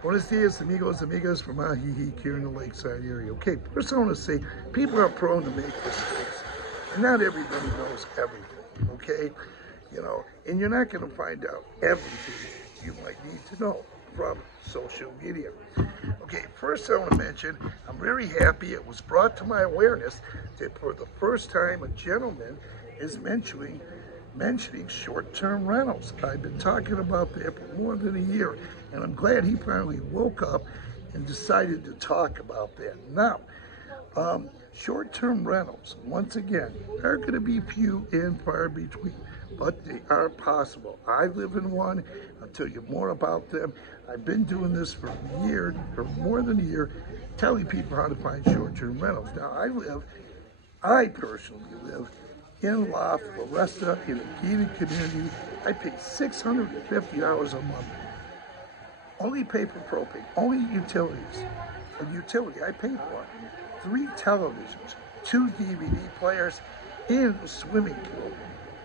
Buenos dias, amigos, amigas from AJIJIC here in the Lakeside area. Okay, first I want to say, people are prone to make mistakes. And not everybody knows everything, okay? You know, and you're not going to find out everything you might need to know from social media. Okay, first I want to mention, I'm very happy it was brought to my awareness that for the first time a gentleman is mentioning short-term rentals. I've been talking about that for more than a year, and I'm glad he finally woke up and decided to talk about that. Now, short-term rentals, once again, are going to be few and far between, but they are possible. I live in one. I'll tell you more about them. I've been doing this for a year, or more than a year, telling people how to find short-term rentals. Now, I personally live in La Floresta in a gated community. I pay $650 a month. Only pay for propane, only utilities. A utility I pay for 3 televisions, 2 DVD players, and a swimming pool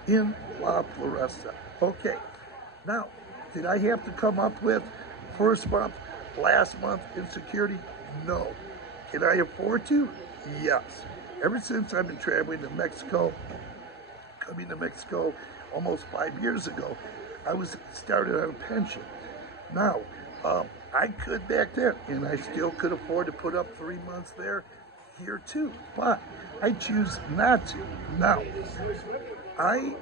in La Floresta. Okay, now, did I have to come up with first month, last month in security? No. Can I afford to? Yes. Ever since I've been traveling to Mexico, coming to Mexico almost 5 years ago, I was started on a pension. Now, I could back then, and I still could afford to put up 3 months there, here too, but I choose not to. Now, I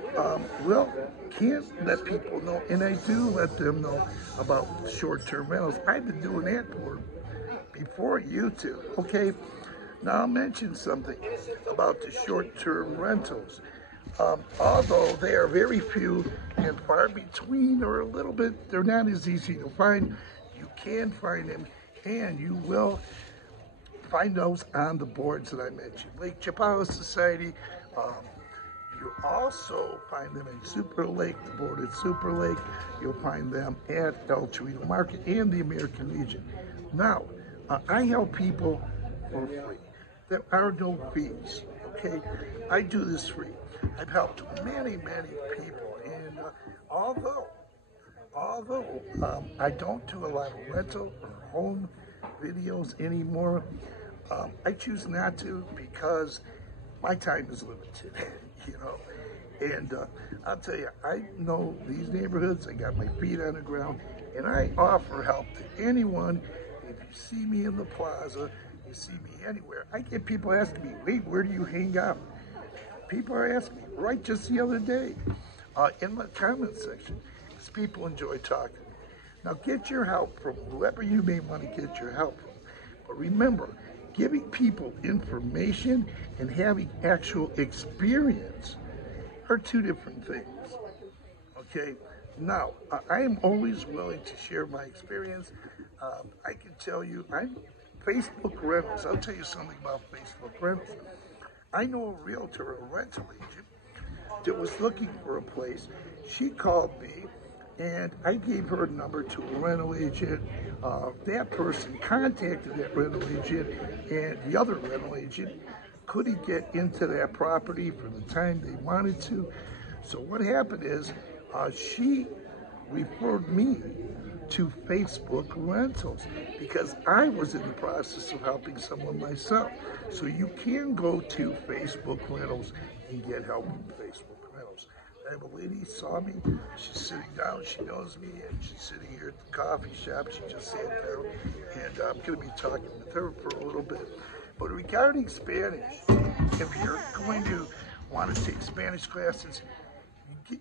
can't let people know, and I do let them know about short-term rentals. I've been doing that before YouTube, okay? Now I'll mention something about the short-term rentals. Although they are very few and far between, or a little bit, they're not as easy to find. You can find them, and you will find those on the boards that I mentioned. Lake Chapala Society. You also find them in Super Lake, the board at Super Lake. You'll find them at El Torito Market and the American Legion. Now, I help people for free. There are no fees, okay? I do this free. I've helped many, many people, and although I don't do a lot of rental or home videos anymore, I choose not to because my time is limited, you know. And I'll tell you, I know these neighborhoods, I got my feet on the ground, and I offer help to anyone. If you see me in the plaza, you see me anywhere, I get people asking me, wait, where do you hang out? People are asking me, right just the other day, in the comment section, because people enjoy talking. Now get your help from whoever you may want to get your help from. But remember, giving people information and having actual experience are 2 different things, okay? Now, I am always willing to share my experience. I can tell you, Facebook rentals, I'll tell you something about Facebook rentals. I know a realtor, a rental agent, that was looking for a place. She called me, and I gave her a number to a rental agent. That person contacted that rental agent, and the other rental agent couldn't get into that property for the time they wanted to. So what happened is, she referred me to Facebook rentals because I was in the process of helping someone myself. So you can go to Facebook rentals and get help from Facebook rentals. I have a lady saw me, she's sitting down, she knows me, and she's sitting here at the coffee shop. She just sat down, and I'm going to be talking with her for a little bit. But regarding Spanish, if you're going to want to take Spanish classes,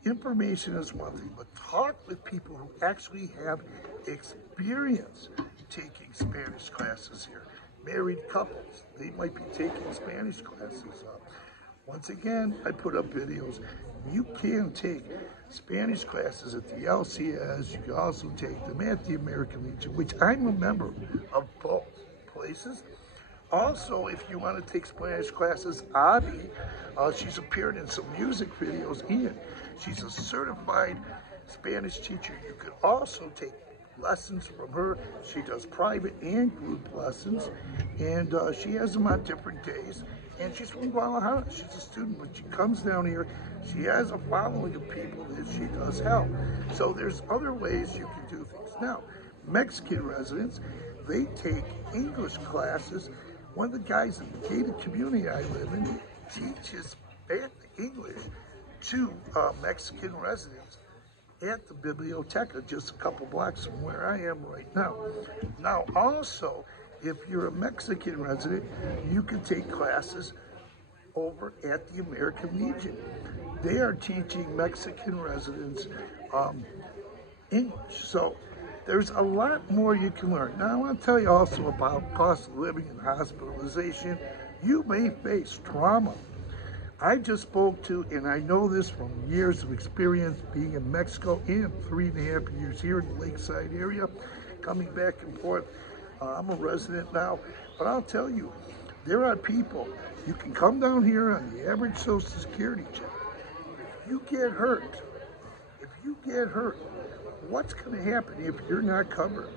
information is one thing, but talk with people who actually have experience taking Spanish classes here. Married couples, they might be taking Spanish classes. Once again, I put up videos. You can take Spanish classes at the LCS. You can also take them at the American Legion, which I'm a member of both places. Also, if you want to take Spanish classes, Adi, she's appeared in some music videos, and she's a certified Spanish teacher. You could also take lessons from her. She does private and group lessons, and she has them on different days. And she's from Guadalajara. She's a student, but she comes down here. She has a following of people that she does help. So there's other ways you can do things. Now, Mexican residents, they take English classes. One of the guys in the gated community I live in teaches English to Mexican residents at the biblioteca, just a couple blocks from where I am right now. Now, also, if you're a Mexican resident, you can take classes over at the American Legion. They are teaching Mexican residents English. So there's a lot more you can learn. Now, I want to tell you also about cost of living and hospitalization. You may face trauma. I just spoke to, and I know this from years of experience being in Mexico and 3.5 years here in the Lakeside area, coming back and forth. I'm a resident now, but I'll tell you, there are people, you can come down here on the average Social Security check. If you get hurt, what's going to happen if you're not covered?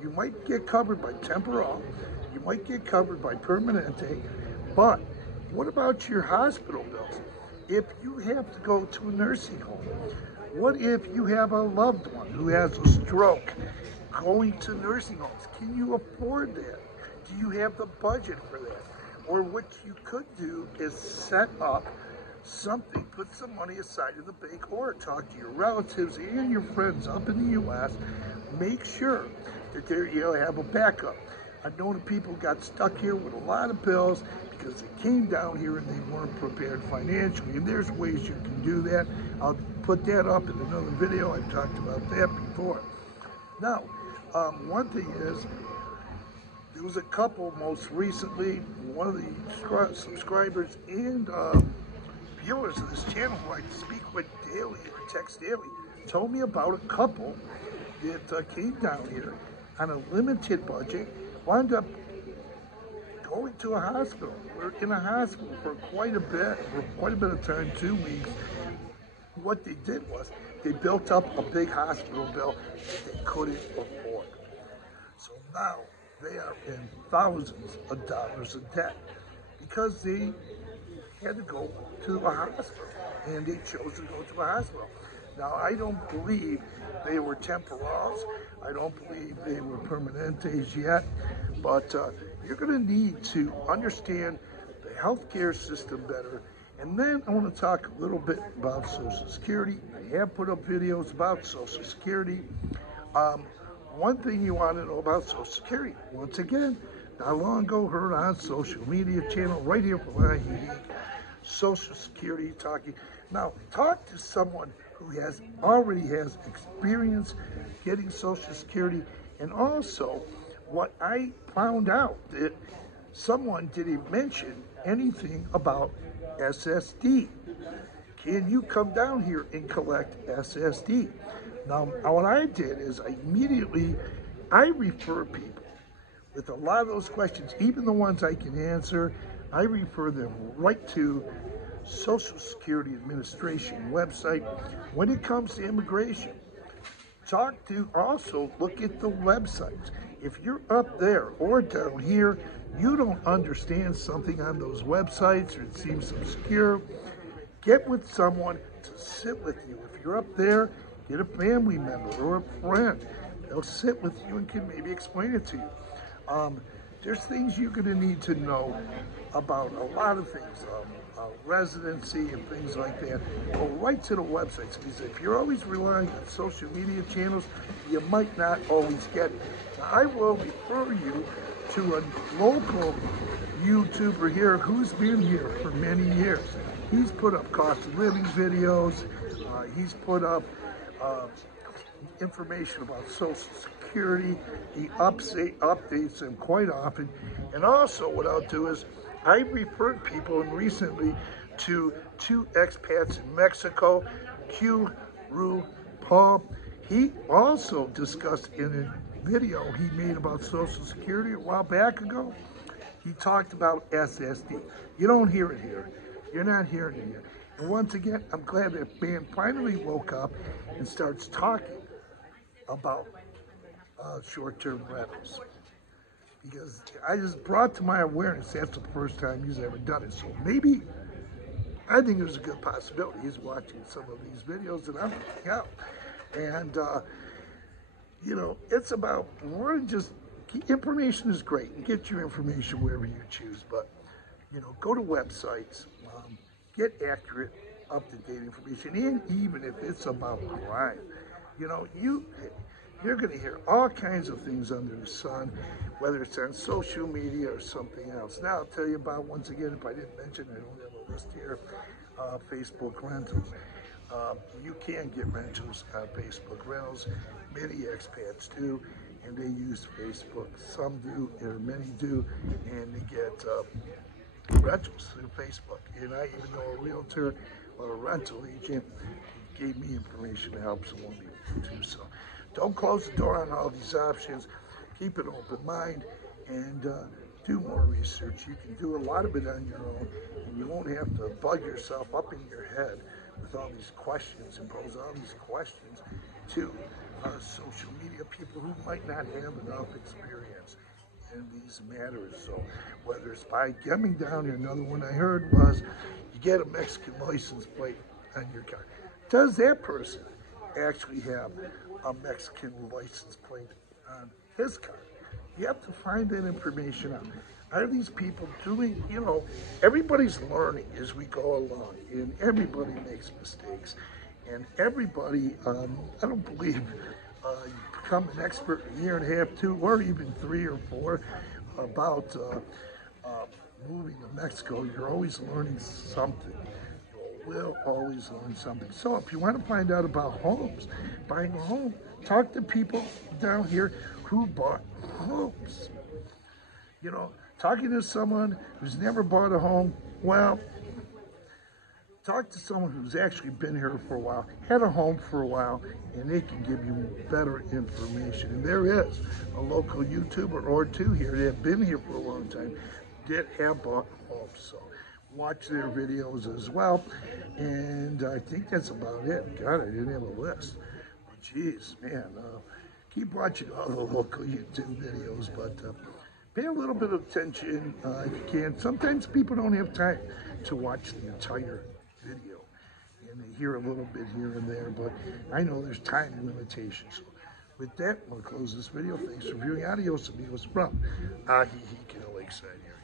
You might get covered by temporal, you might get covered by permanente, but what about your hospital bills? If you have to go to a nursing home, what if you have a loved one who has a stroke going to nursing homes? Can you afford that? Do you have the budget for that? Or what you could do is set up something, put some money aside in the bank, or talk to your relatives and your friends up in the U.S. Make sure that you'll have a backup. I've known people got stuck here with a lot of bills because they came down here and they weren't prepared financially. And there's ways you can do that. I'll put that up in another video. I've talked about that before. Now, one thing is, there was a couple most recently, one of the subscribers and viewers of this channel who I speak with daily or text daily told me about a couple that came down here on a limited budget, wound up going to a hospital. We're in a hospital for quite a bit of time, 2 weeks. What they did was they built up a big hospital bill that they couldn't afford. So now they are in thousands of dollars of debt because they had to go to a hospital, and they chose to go to a hospital. Now, I don't believe they were temporals. I don't believe they were permanentes yet, but you're going to need to understand the healthcare system better. And then I want to talk a little bit about Social Security. I have put up videos about Social Security. One thing you want to know about Social Security, once again, not long ago heard on social media channel right here from AJIJIC, Social Security talking. Now, talk to someone who already has experience getting Social Security. And also, what I found out that someone didn't mention anything about SSD. Can you come down here and collect SSD? Now, what I did is I refer people with a lot of those questions, even the ones I can answer, I refer them right to Social Security Administration website. When it comes to immigration, look at the websites. If you're up there or down here, you don't understand something on those websites or it seems obscure, get with someone to sit with you. If you're up there, get a family member or a friend. They'll sit with you and can maybe explain it to you. There's things you're going to need to know about a lot of things, residency and things like that. Go right to the websites, because if you're always relying on social media channels, you might not always get it. Now, I will refer you to a local YouTuber here who's been here for many years. He's put up cost of living videos. He's put up information about Social Security. He updates them quite often. And also what I'll do is I referred people recently to 2 expats in Mexico, Q, Ru, Paul. He also discussed in a video he made about Social Security a while back ago, he talked about SSD. You don't hear it here. You're not hearing it here. And once again, I'm glad that band finally woke up and starts talking about short-term rentals. Because I just brought to my awareness that's the first time he's ever done it. So maybe, I think there's a good possibility he's watching some of these videos that I'm putting out. And You know, it's about, we're just, information is great, and get your information wherever you choose, but, you know, go to websites, get accurate, up-to-date information, and even if it's about crime, you know, you're going to hear all kinds of things under the sun, whether it's on social media or something else. Now, I'll tell you about, once again, if I didn't mention, I don't have a list here, Facebook rentals. You can get rentals on Facebook rentals. Many expats do, and they use Facebook. Some do, or many do, and they get rentals through Facebook. And I even know a realtor or a rental agent gave me information to help someone too. So don't close the door on all these options. Keep an open mind and do more research. You can do a lot of it on your own, and you won't have to bug yourself up in your head with all these questions and pose all these questions to social media people who might not have enough experience in these matters. So whether it's by coming down here, another one I heard was you get a Mexican license plate on your car. Does that person actually have a Mexican license plate on his car? You have to find that information out. Are these people doing, you know, everybody's learning as we go along, and everybody makes mistakes. And everybody, I don't believe you become an expert in a year and a half, 2, or even 3 or 4 about moving to Mexico. You're always learning something. You will always learn something. So if you want to find out about homes, buying a home, talk to people down here who bought homes. You know, talking to someone who's never bought a home, well, talk to someone who's actually been here for a while, had a home for a while, and they can give you better information. And there is a local YouTuber or 2 here that have been here for a long time that have bought homes. So watch their videos as well. And I think that's about it. God, I didn't have a list. But geez, man, keep watching all the local YouTube videos, but pay a little bit of attention if you can. Sometimes people don't have time to watch the entire video, and they hear a little bit here and there, but I know there's time limitations. So with that, I'm going to close this video. Thanks for viewing. Adios amigos from AJIJIC in the Lakeside area.